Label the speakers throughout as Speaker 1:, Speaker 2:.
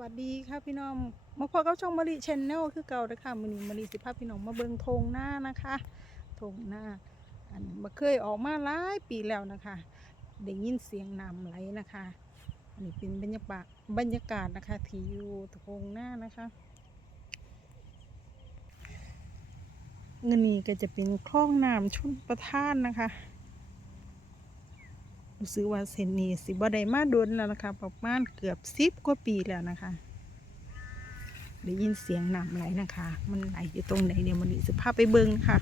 Speaker 1: วัสดีค่ะพี่น้องมาพบกับช่องมะลิชแนลคือเก่าเลยค่ะมือนี้มะลิสิพาพี่น้องมาเบิ่งธงหน้านะคะธงหน้าอันบ่เคยออกมาหลายปีแล้วนะคะได้ยินเสียงน้ำไหลนะคะ อันนี้เป็นบรรยากาศบรรยากาศนะคะที่อยู่ธงหน้านะคะเงินนี้ก็จะเป็นคลองน้ำชุนประทานนะคะ รู้สึกว่าเส้นนี้สิบ่ได้มาโดนแล้วนะคะประมาณเกือบสิบกว่าปีแล้วนะคะได้ยินเสียงน้ำไหลนะคะ มันไหลอยู่ตรงไหนเดี๋ยวมันสิพาไปเบิ่งค่ะ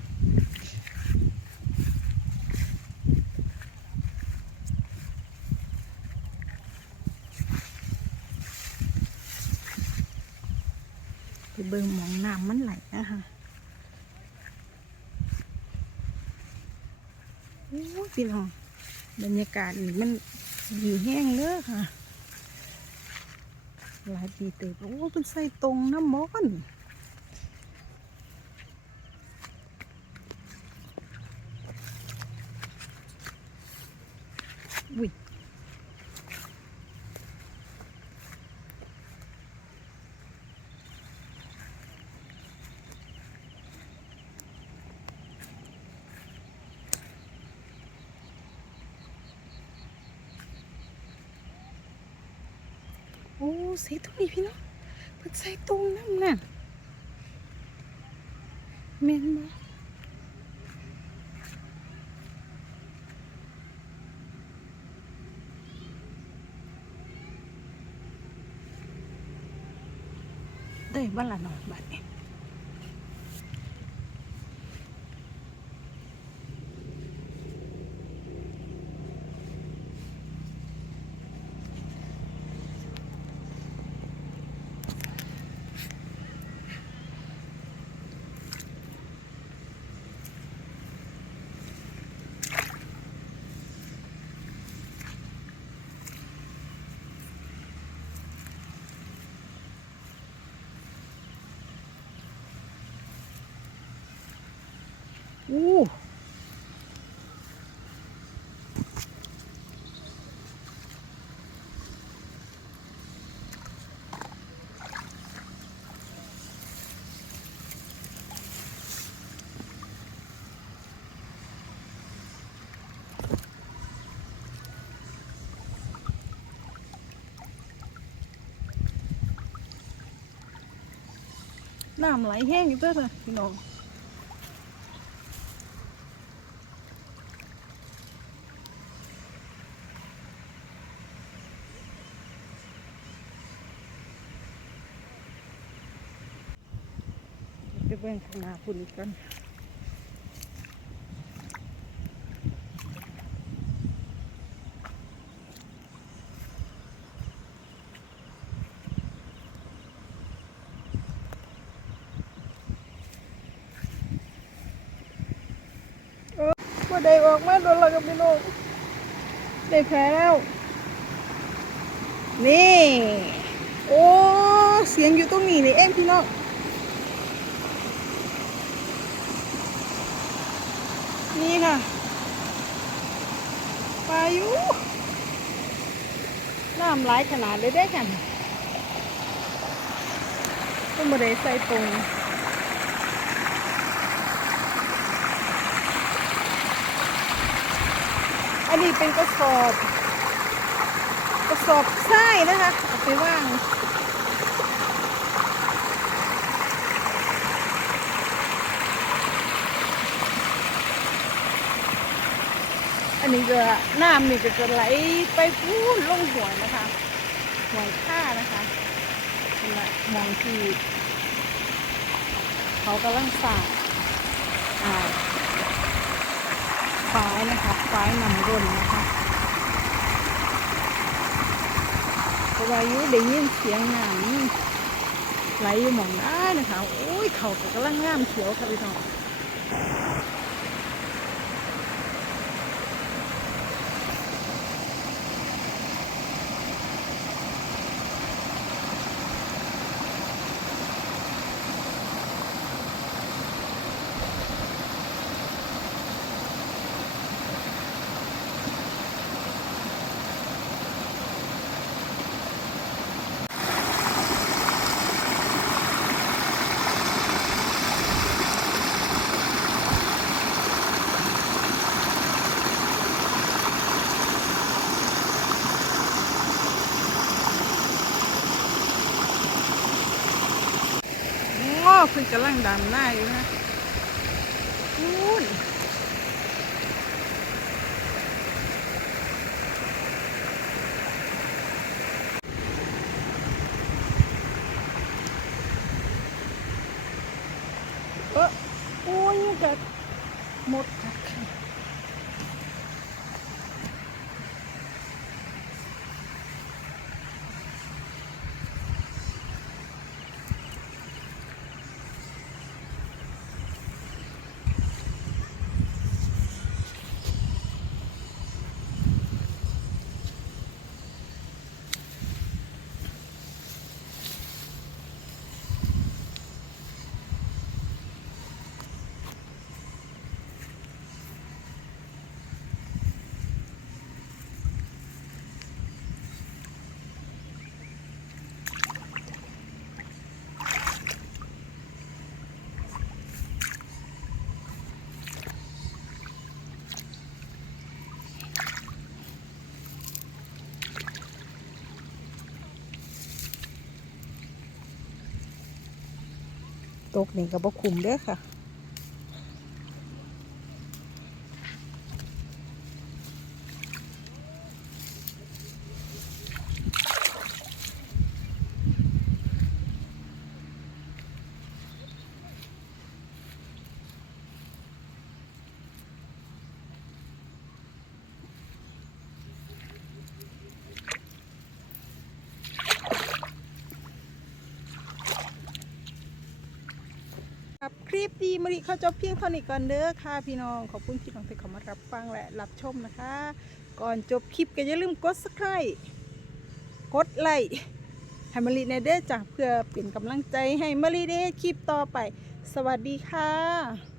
Speaker 1: ไปเบิ่งมองน้ำมันไหลนะคะโอ้ยพี่น้อง บรรยากาศนี่มันดีแห้งเลยค่ะ หลายปีเติบโอ้เป็นใส่ตรงน้ำมอนอุ้ย โอ้เสียตรงนี้พี่น้องเป็นใส่ตรงน้ำน่ะแม่นบ่ได้บ้านละน้องบัดนี้ อู้น้ำไหลแห้งอยู่เด้อค่ะพี่น้อง เบิ่งข้างหน้าพุ่นอีกก่อนเออบ่ได้ออกมาโดนแล้วกับพี่น้องได้แผลแล้ว นี่ โอ้ เสียงอยู่ตรงนี้นี่เองพี่น้อง นี่ค่ะปลายุน้ำไหลขนาดเลยได้กันต้องมาได้ใส่ตรงอันนี้เป็นกระสอบ กระสอบทรายนะคะเอาไปว่าง นนี้ก็น้ำนี่ก็จะไหลไปพูนลงหัวยนะคะหัวข้านะคะเป็นละมองที่เขากำลังสางอ่าฝ้ายนะคะฝ้ายนำร่นนะคะเพราะว่ายุได้ยินเสียงน้ำไหลอยู่หมองได้นะคะโอ้ยเขาก็กำลังงามเขียวค่ะพี่น้อง พิ่นกำลังดำหน้าอยู่นะอู้นเออโอ้ยกัดหมดค่ะ ตกนี่ก็บ่คุ้มเด้อค่ะ คลิปดีมะริเขาจบเพียงเท่านี้ก่อนเด้อค่ะพี่น้องขอบคุณพี่น้องที่เข้ามารับฟังและรับชมนะคะ ก่อนจบคลิปก็อย่าลืมกด subscribe กดไลค์ให้มะริในเด้อจ้ะเพื่อเป็นกำลังใจให้มะริได้คลิปต่อไป สวัสดีค่ะ